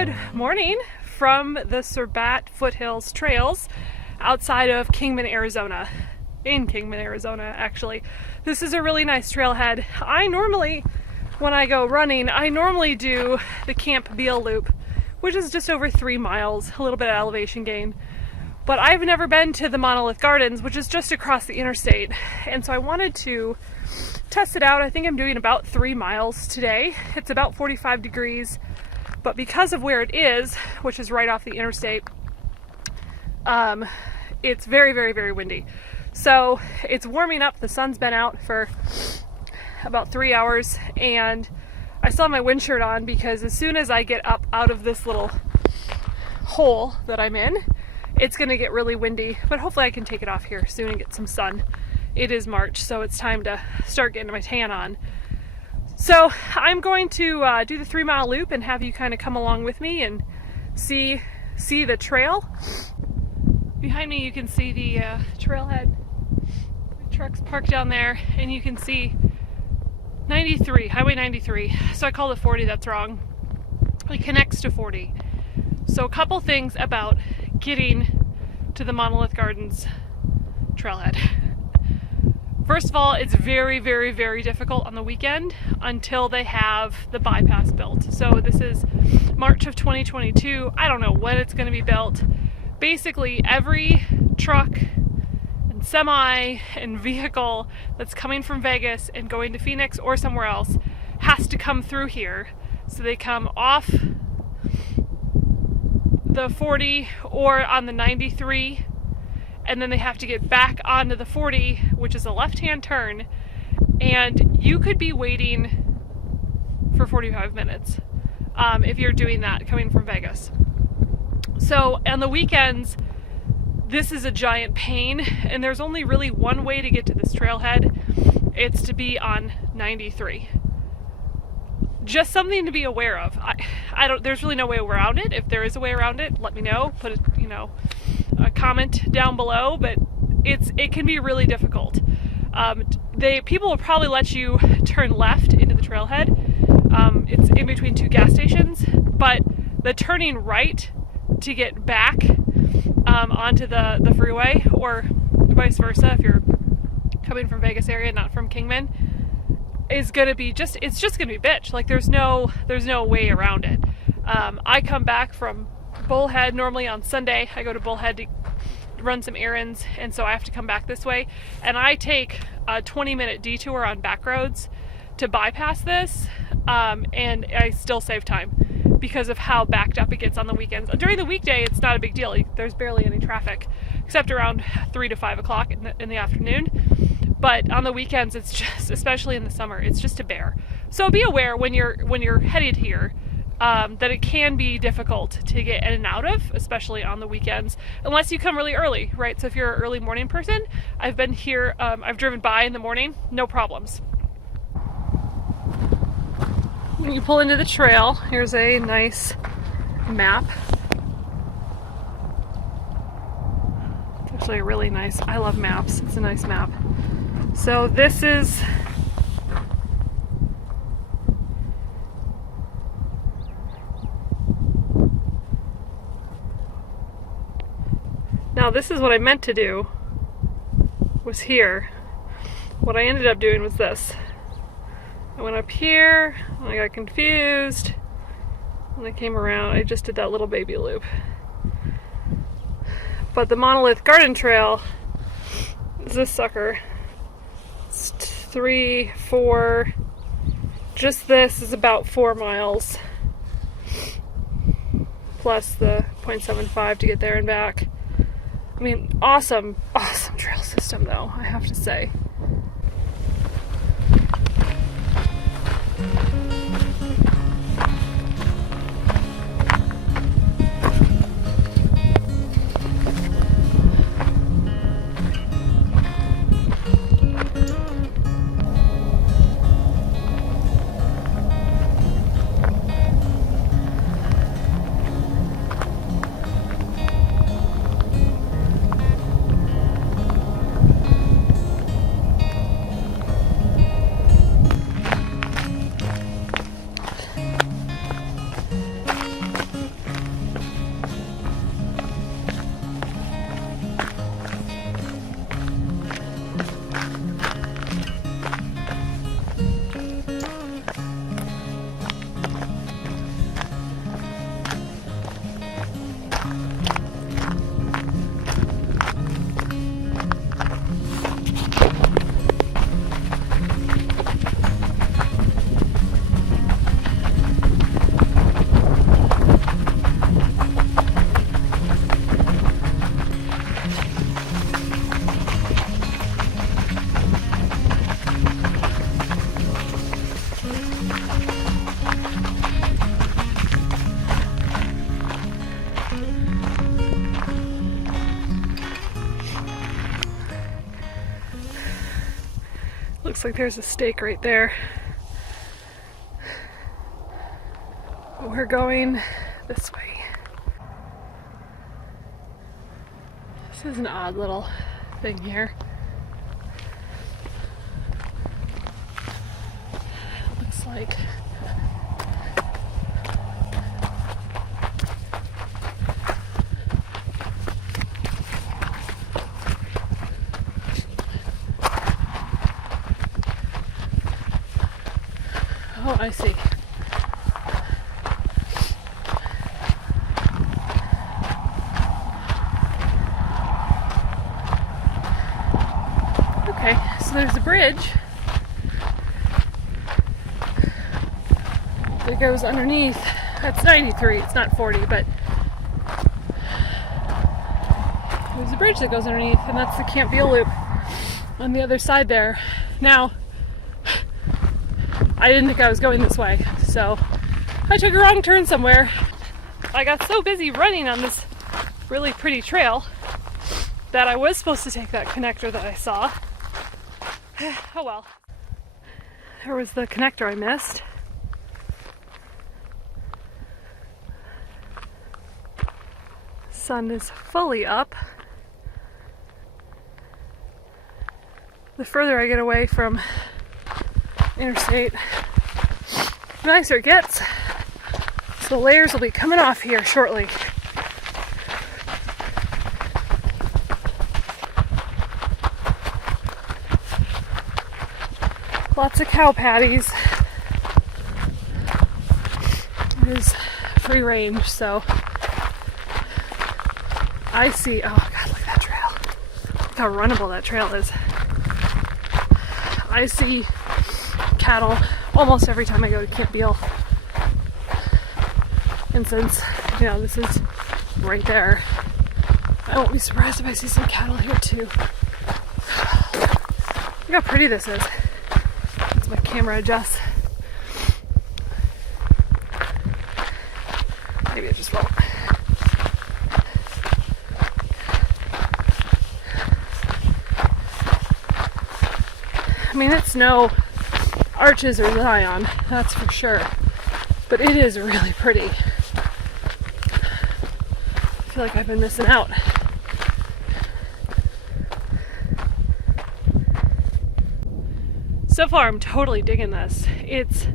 Good morning from the Cerbat Foothills Trails outside of Kingman, Arizona. In Kingman, Arizona, actually. This is a really nice trailhead. When I go running, I normally do the Camp Beal Loop, which is just over 3 miles, a little bit of elevation gain. But I've never been to the Monolith Gardens, which is just across the interstate. And so I wanted to test it out. I think I'm doing about 3 miles today. It's about 45 degrees. But because of where it is, which is right off the interstate, it's very, very, very windy. So it's warming up. The sun's been out for about 3 hours, and I still have my wind shirt on because as soon as I get up out of this little hole that I'm in, it's going to get really windy. But hopefully I can take it off here soon and get some sun. It is March, so it's time to start getting my tan on. So I'm going to do the 3 mile loop and have you kind of come along with me and see the trail. Behind me you can see the trailhead. The truck's parked down there, and you can see 93, Highway 93. So I called it 40, that's wrong. It connects to 40. So a couple things about getting to the Monolith Gardens trailhead. First of all, it's very, very, very difficult on the weekend until they have the bypass built. So this is March of 2022. I don't know when it's going to be built. Basically, every truck and semi and vehicle that's coming from Vegas and going to Phoenix or somewhere else has to come through here. So they come off the 40 or on the 93, and then they have to get back onto the 40, which is a left-hand turn, and you could be waiting for 45 minutes if you're doing that coming from Vegas. So on the weekends, this is a giant pain, and there's only really one way to get to this trailhead. It's to be on 93. Just something to be aware of. There's really no way around it. If there is a way around it, let me know. Put a comment down below, but it can be really difficult. People will probably let you turn left into the trailhead. It's in between 2 gas stations, but the turning right to get back onto the freeway, or vice versa if you're coming from Vegas area, not from Kingman, is gonna be it's just gonna be bitch. Like there's no way around it. I come back from Bullhead normally on Sunday. I go to Bullhead to run some errands, and so I have to come back this way, and I take a 20-minute detour on back roads to bypass this, and I still save time because of how backed up it gets on the weekends. During the weekday, it's not a big deal. There's barely any traffic except around 3 to 5 o'clock in the afternoon. But on the weekends, it's just, especially in the summer, it's just a bear. So be aware when you're headed here that it can be difficult to get in and out of, especially on the weekends, unless you come really early, right? So if you're an early morning person, I've been here, I've driven by in the morning, no problems. When you pull into the trail, here's a nice map. It's actually a really nice, I love maps, it's a nice map. So this is what I meant to do, was here. What I ended up doing was this. I went up here, and I got confused, and I came around. I just did that little baby loop. But the Monolith Garden Trail is this sucker. It's 3, 4, just this is about 4 miles. Plus the 0.75 to get there and back. I mean, awesome trail system though, I have to say. Looks like there's a stake right there. We're going this way. This is an odd little thing here. Looks like oh, I see. Okay, so there's a bridge that goes underneath. That's 93, it's not 40, but there's a bridge that goes underneath, and that's the Camp Beale Loop on the other side there. Now, I didn't think I was going this way, so I took a wrong turn somewhere. I got so busy running on this really pretty trail that I was supposed to take that connector that I saw. Oh well. There was the connector I missed. Sun is fully up. The further I get away from interstate, the nicer it gets. So the layers will be coming off here shortly. Lots of cow patties. It is free range, so I see. Oh God, look at that trail. Look how runnable that trail is. I see cattle almost every time I go to Camp Beale. And since, you know, this is right there, I won't be surprised if I see some cattle here too. Look how pretty this is. As my camera adjusts. Maybe it just won't. I mean, it's no Arches or Zion, that's for sure. But it is really pretty. I feel like I've been missing out. So far, I'm totally digging this. It's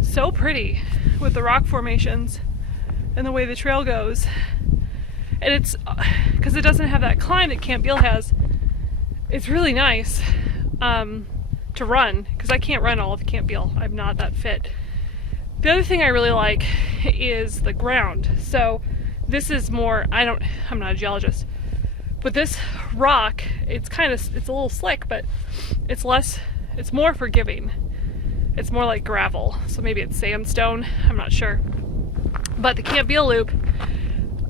so pretty with the rock formations and the way the trail goes. And it's, because it doesn't have that climb that Camp Beale has, it's really nice to run, because I can't run all of Camp Beale. I'm not that fit. The other thing I really like is the ground. So this is more, I'm not a geologist, but this rock, it's a little slick, but it's more forgiving. It's more like gravel. So maybe it's sandstone, I'm not sure. But the Camp Beale Loop,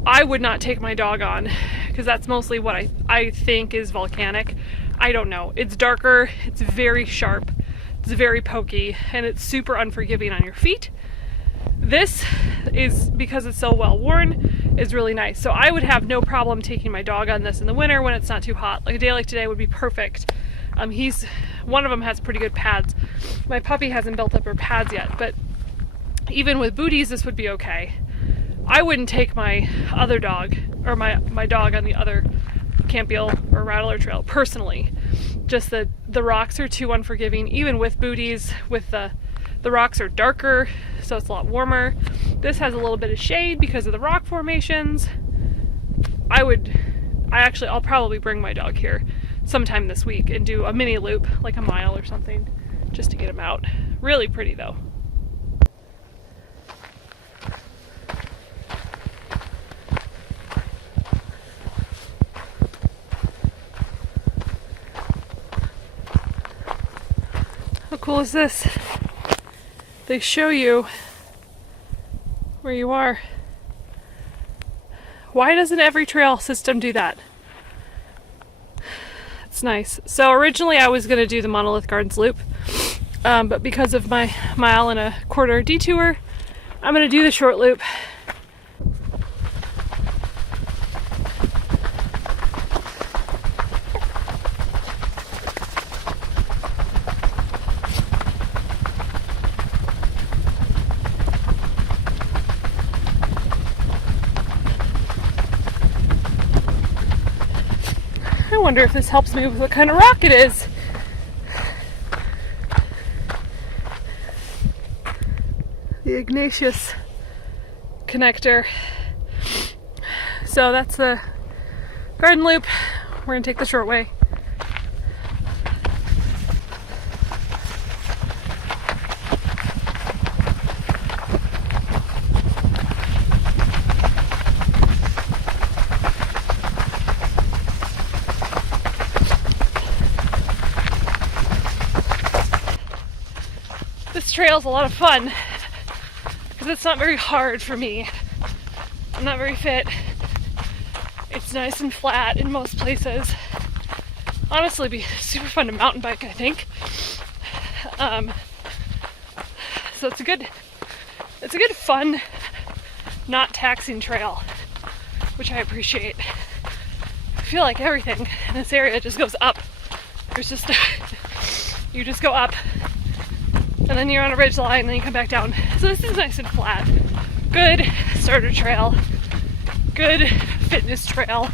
I would not take my dog on, because that's mostly what I think is volcanic. I don't know. It's darker, it's very sharp, it's very pokey, and it's super unforgiving on your feet. This is, because it's so well worn, is really nice. So I would have no problem taking my dog on this in the winter when it's not too hot. Like a day like today would be perfect. One of them has pretty good pads. My puppy hasn't built up her pads yet, but even with booties, this would be okay. I wouldn't take my other dog, or my dog on the other Camp Beale or Rattler Trail, personally. Just that the rocks are too unforgiving, even with booties. With the rocks are darker, so it's a lot warmer. This has a little bit of shade because of the rock formations. I'll probably bring my dog here sometime this week and do a mini loop, like a mile or something, just to get him out. Really pretty though. How cool is this? They show you where you are. Why doesn't every trail system do that? It's nice. So originally I was going to do the Monolith Gardens loop, but because of my 1.25 mile detour, I'm going to do the short loop. wonder if this helps me with what kind of rock it is. The Ignatius connector. So that's the garden loop. We're gonna take the short way. This trail's a lot of fun because it's not very hard for me. I'm not very fit. It's nice and flat in most places. Honestly, it'd be super fun to mountain bike, I think. So it's a good fun, not taxing trail, which I appreciate. I feel like everything in this area just goes up. There's just you just go up, and then you're on a ridge line, and then you come back down. So this is nice and flat. Good starter trail. Good fitness trail.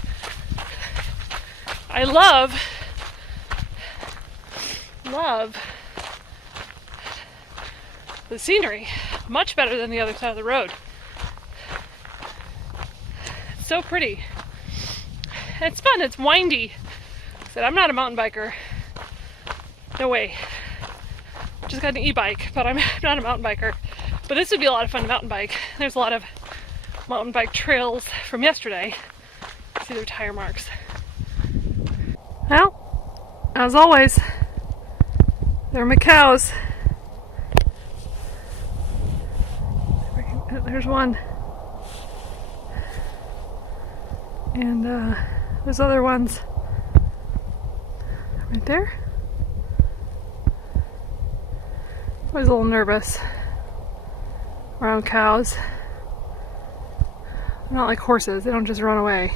I love the scenery. Much better than the other side of the road. It's so pretty. And it's fun, it's windy. I said, I'm not a mountain biker. No way. Just got an e-bike, but I'm not a mountain biker. But this would be a lot of fun to mountain bike. There's a lot of mountain bike trails from yesterday. See their tire marks. Well, as always, there are my cows. There's one. And those other ones right there. I was a little nervous around cows. They're not like horses, they don't just run away.